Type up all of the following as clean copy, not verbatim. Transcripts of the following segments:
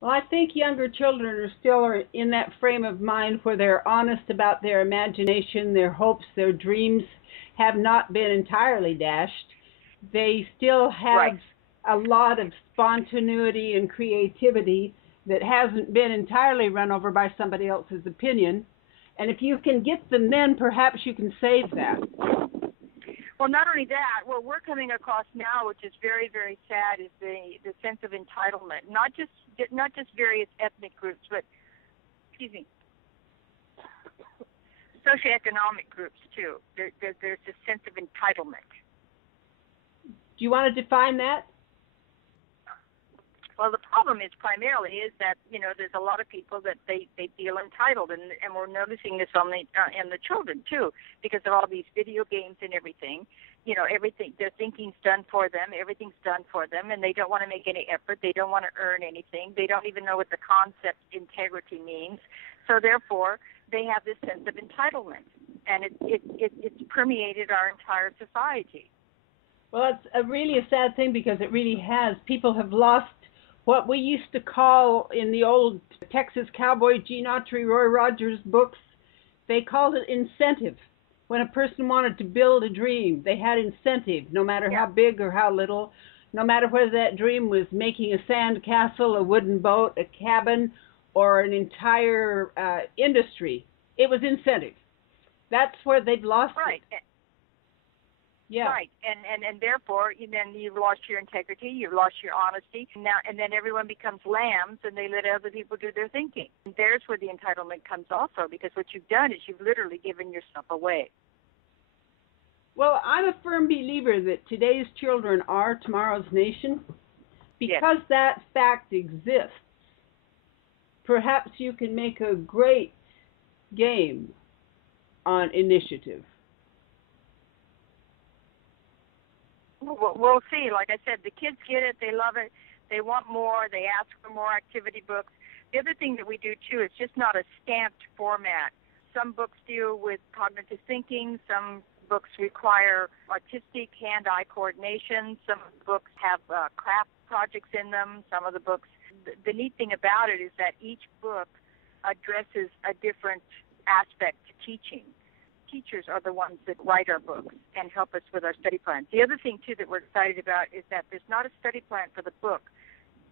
Well, I think younger children are still in that frame of mind where they're honest about their imagination, their hopes, their dreams have not been entirely dashed. They still Right. have a lot of spontaneity and creativity that hasn't been entirely run over by somebody else's opinion. And if you can get them then, perhaps you can save that. Well, not only that, what we're coming across now, which is very, very sad, is the sense of entitlement. Not just various ethnic groups, but excuse me, socioeconomic groups too. There's this sense of entitlement. Do you want to define that? Well, the problem is primarily is that there's a lot of people that they feel entitled, and we're noticing this on the in the children too, because of all these video games and everything. Everything, their thinking's done for them, everything's done for them, and they don't want to make any effort. They don't want to earn anything. They don't even know what the concept integrity means. So therefore, they have this sense of entitlement, and it's permeated our entire society. Well, it's really a sad thing because it really has. People have lost what we used to call in the old Texas cowboy Gene Autry, Roy Rogers books, they called it incentive. When a person wanted to build a dream, they had incentive, no matter how big or how little, no matter whether that dream was making a sand castle, a wooden boat, a cabin, or an entire industry. It was incentive. That's where they've lost Right. it. Yeah. Right, and therefore, then you've lost your integrity, you've lost your honesty, and then everyone becomes lambs, and they let other people do their thinking. And there's where the entitlement comes also, because what you've done is you've literally given yourself away. Well, I'm a firm believer that today's children are tomorrow's nation. Because that fact exists, perhaps you can make a great game on initiative. We'll see. Like I said, the kids get it. They love it. They want more. They ask for more activity books. The other thing that we do, too, is just not a stamped format. Some books deal with cognitive thinking. Some books require artistic hand-eye coordination. Some books have craft projects in them. Some of the books, the neat thing about it is that each book addresses a different aspect to teaching. Teachers are the ones that write our books and help us with our study plans. The other thing, too, that we're excited about is that there's not a study plan for the book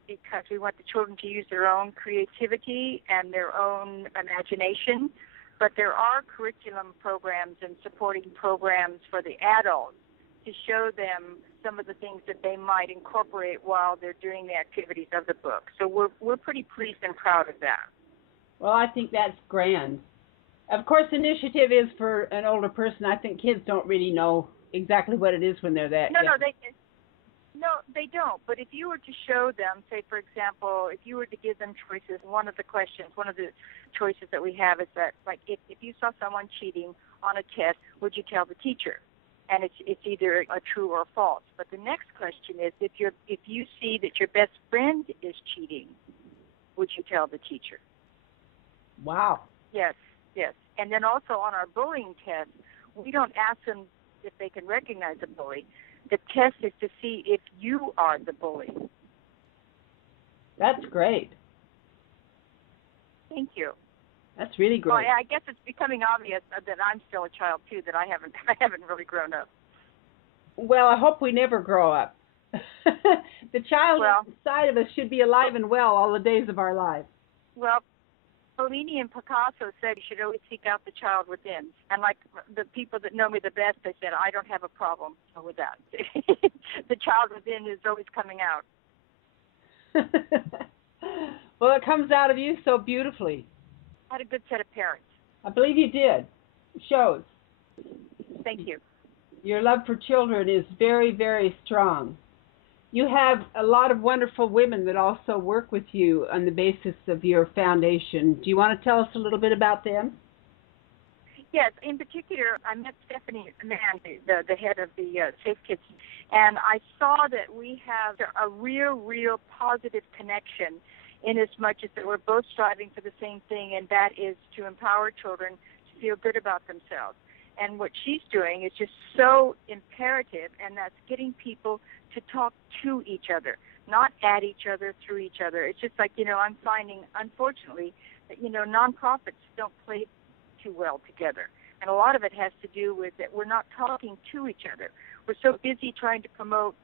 because we want the children to use their own creativity and their own imagination, but there are curriculum programs and supporting programs for the adults to show them some of the things that they might incorporate while they're doing the activities of the book. So we're pretty pleased and proud of that. Well, I think that's grand. Of course, initiative is for an older person. I think kids don't really know exactly what it is when they're that young. No, they don't. But if you were to show them, say, for example, if you were to give them choices, one of the choices that we have is that, like, if you saw someone cheating on a test, would you tell the teacher? And it's either a true or a false. But the next question is, if you see that your best friend is cheating, would you tell the teacher? Wow. Yes. And then also on our bullying test, we don't ask them if they can recognize a bully. The test is to see if you are the bully. That's great. Thank you. That's really great. Well, I guess it's becoming obvious that I'm still a child too, that I haven't really grown up. Well, I hope we never grow up. The child inside of us should be alive and well all the days of our lives. Well, Bellini and Picasso said you should always seek out the child within. And like the people that know me the best, they said, I don't have a problem with that. The child within is always coming out. Well, it comes out of you so beautifully. I had a good set of parents. I believe you did. It shows. Thank you. Your love for children is very, very strong. You have a lot of wonderful women that also work with you on the basis of your foundation. Do you want to tell us a little bit about them? Yes, in particular, I met Stephanie Mann, the head of the Safe Kids, and I saw that we have a real positive connection in as much as that we're both striving for the same thing, and that is to empower children to feel good about themselves. And what she's doing is just so imperative, and that's getting people to talk to each other, not at each other, through each other. It's just like, I'm finding, unfortunately, that, nonprofits don't play too well together. And a lot of it has to do with that we're not talking to each other. We're so busy trying to promote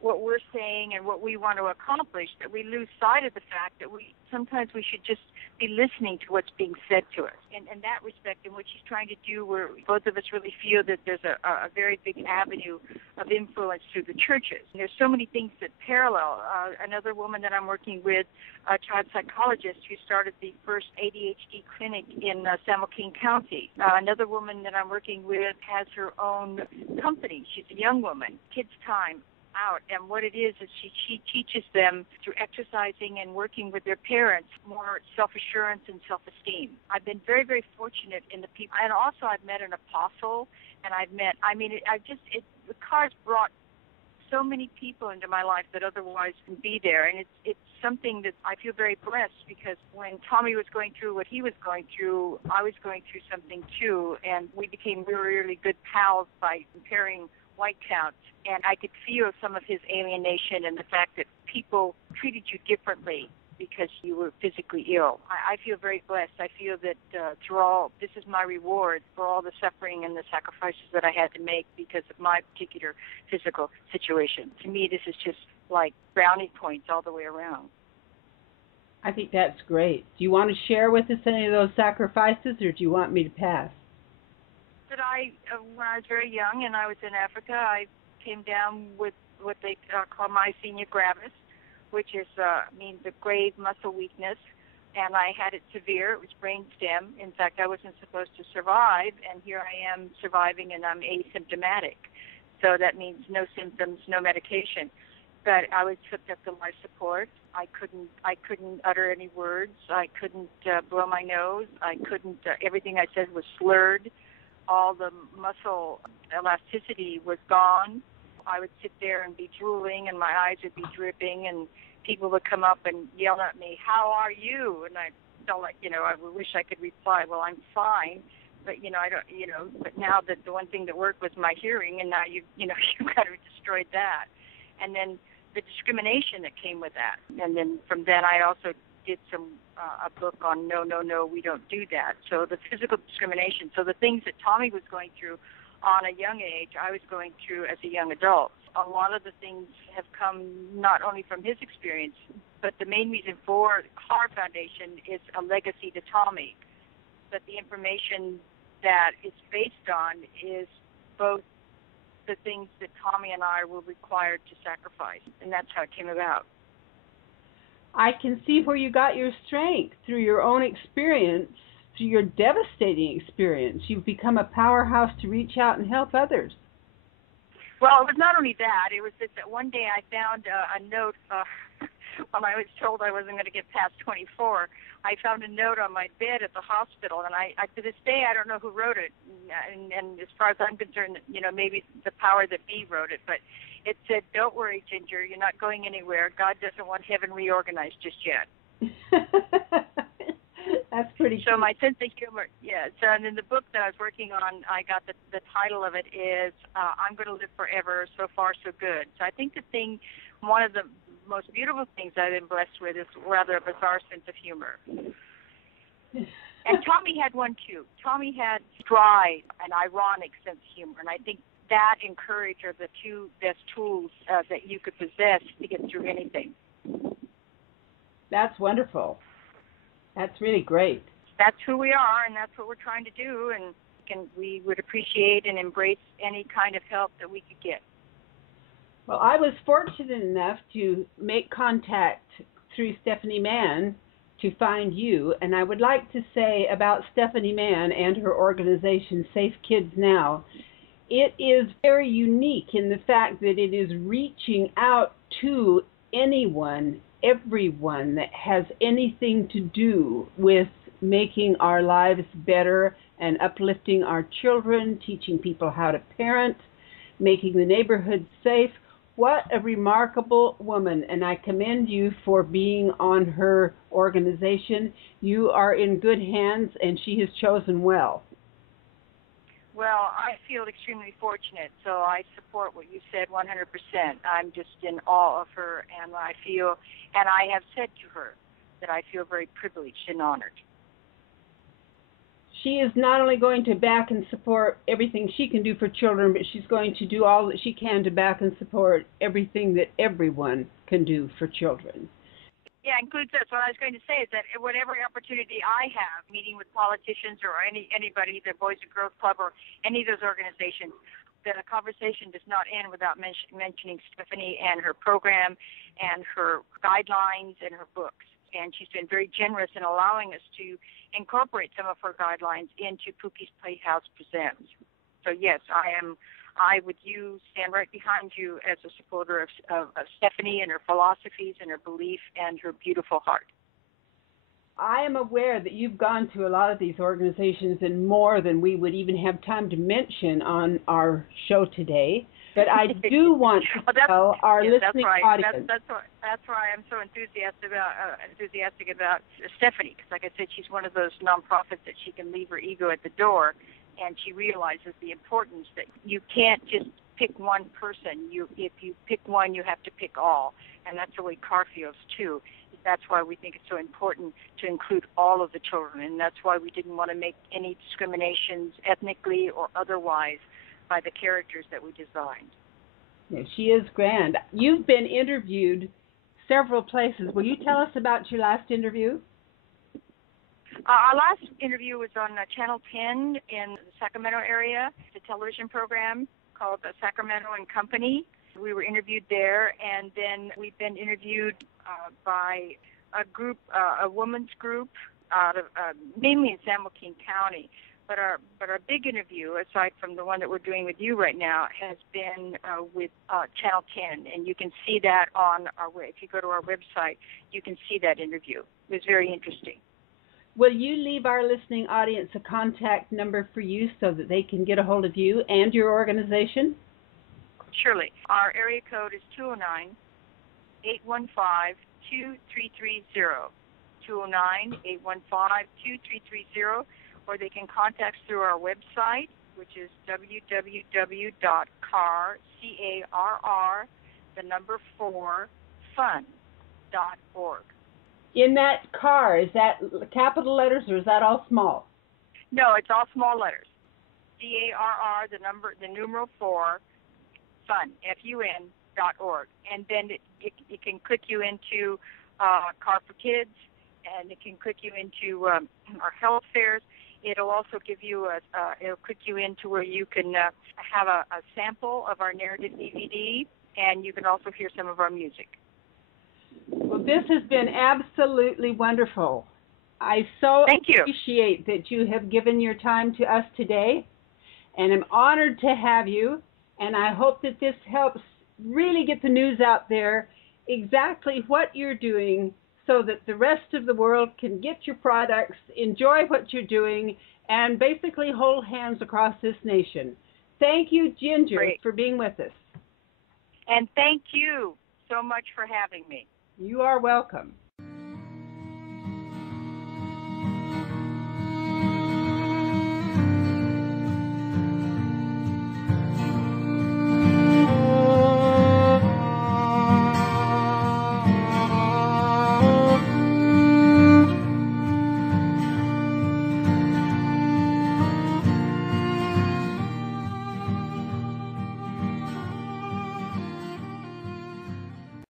what we're saying and what we want to accomplish that we lose sight of the fact that sometimes we should just be listening to what's being said to us. And in that respect, in what she's trying to do, where both of us really feel that there's a very big avenue of influence through the churches. And there's so many things that parallel. Another woman that I'm working with, a child psychologist who started the first ADHD clinic in San Joaquin County. Another woman that I'm working with has her own company. She's a young woman, Kids Time Out, and what it is she teaches them through exercising and working with their parents more self-assurance and self-esteem. I've been very, very fortunate in the people, and also I've met an apostle, and the CARR's brought so many people into my life that otherwise wouldn't be there, and it's something that I feel very blessed, because when Tommy was going through what he was going through, I was going through something too, and we became really, really good pals by comparing white counts, and I could feel some of his alienation and the fact that people treated you differently because you were physically ill. I feel very blessed. I feel that this is my reward for all the suffering and the sacrifices that I had to make because of my particular physical situation. To me, this is just like brownie points all the way around. I think that's great. Do you want to share with us any of those sacrifices, or do you want me to pass? That when I was very young and I was in Africa, I came down with what they call myasthenia gravis, which means a grave muscle weakness, and I had it severe. It was brain stem. In fact, I wasn't supposed to survive, and here I am surviving, and I'm asymptomatic. So that means no symptoms, no medication. But I was hooked up to life support. I couldn't utter any words. I couldn't blow my nose. I couldn't. Everything I said was slurred. All the muscle elasticity was gone. I would sit there and be drooling, and my eyes would be dripping, and people would come up and yell at me, "How are you?" And I felt like, I wish I could reply, "Well, I'm fine." But, I don't, but now that the one thing that worked was my hearing, and now you kind of destroyed that. And then the discrimination that came with that. And then from then I also did a book on no, we don't do that. So the physical discrimination, so the things that Tommy was going through on a young age, I was going through as a young adult. A lot of the things have come not only from his experience, but the main reason for the CARR Foundation is a legacy to Tommy. But the information that it's based on is both the things that Tommy and I were required to sacrifice, and that's how it came about. I can see where you got your strength through your own experience, through your devastating experience. You've become a powerhouse to reach out and help others. Well, it was not only that. It was just that one day I found a note when I was told I wasn't going to get past 24. I found a note on my bed at the hospital, and I to this day, I don't know who wrote it. And as far as I'm concerned, maybe the power that be wrote it, but it said, "Don't worry, Ginger, you're not going anywhere. God doesn't want heaven reorganized just yet." That's pretty So my sense of humor, yeah. So and in the book that I was working on, I got the title of it is "I'm Going to Live Forever, So Far So Good." So I think one of the most beautiful things I've been blessed with is rather a bizarre sense of humor. And Tommy had one too. Tommy had dry and ironic sense of humor, and I think that and courage are the two best tools that you could possess to get through anything. That's wonderful. That's really great. That's who we are, and that's what we're trying to do, and we would appreciate and embrace any kind of help that we could get. Well, I was fortunate enough to make contact through Stephanie Mann to find you, and I would like to say about Stephanie Mann and her organization, Safe Kids Now, it is very unique in the fact that it is reaching out to anyone, everyone that has anything to do with making our lives better and uplifting our children, teaching people how to parent, making the neighborhood safe. What a remarkable woman, and I commend you for being on her organization. You are in good hands, and she has chosen well. Well, I feel extremely fortunate, so I support what you said 100%. I'm just in awe of her, and I have said to her that I feel very privileged and honored. She is not only going to back and support everything she can do for children, but she's going to do all that she can to back and support everything that everyone can do for children. Yeah, includes this. What I was going to say is that whatever opportunity I have, meeting with politicians or anybody, the Boys and Girls Club or any of those organizations, the conversation does not end without mentioning Stephanie and her program and her guidelines and her books. And she's been very generous in allowing us to incorporate some of her guidelines into Pookie's Playhouse Presents. So yes, I, with you, stand right behind you as a supporter of Stephanie and her philosophies and her belief and her beautiful heart. I am aware that you've gone to a lot of these organizations and more than we would even have time to mention on our show today. But I do want to tell our listening audience. That's why I'm so enthusiastic about Stephanie, because like I said, she's one of those nonprofits that she can leave her ego at the door, and she realizes the importance that you can't just pick one person. If you pick one, you have to pick all, and that's the way CARR feels too. That's why we think it's so important to include all of the children, and that's why we didn't want to make any discriminations ethnically or otherwise by the characters that we designed. Yeah, she is grand. You've been interviewed several places. Will you tell us about your last interview? Our last interview was on Channel 10 in the Sacramento area. It's a television program called Sacramento and Company. We were interviewed there, and then we've been interviewed by a group, a women's group, out of mainly in San Joaquin County. But our big interview, aside from the one that we're doing with you right now, has been with Channel 10, and you can see that on if you go to our website, you can see that interview. It was very interesting. Will you leave our listening audience a contact number for you so that they can get a hold of you and your organization? Surely. Our area code is 209-815-2330. 209-815-2330. Or they can contact us through our website, which is www.carr, C-A-R-R, 4fun.org. In that CARR, is that capital letters or is that all small? No, it's all small letters. C-A-R-R, the numeral 4, fun, F-U-N.org. And then it can click you into CARR for Kids, and it can click you into our health fairs. It'll also give you it'll click you into where you can have a sample of our narrative DVD, and you can also hear some of our music. Well, this has been absolutely wonderful. I so appreciate that you have given your time to us today, and I'm honored to have you, and I hope that this helps really get the news out there, exactly what you're doing, so that the rest of the world can get your products, enjoy what you're doing, and basically hold hands across this nation. Thank you, Ginger, for being with us. And thank you so much for having me. You are welcome.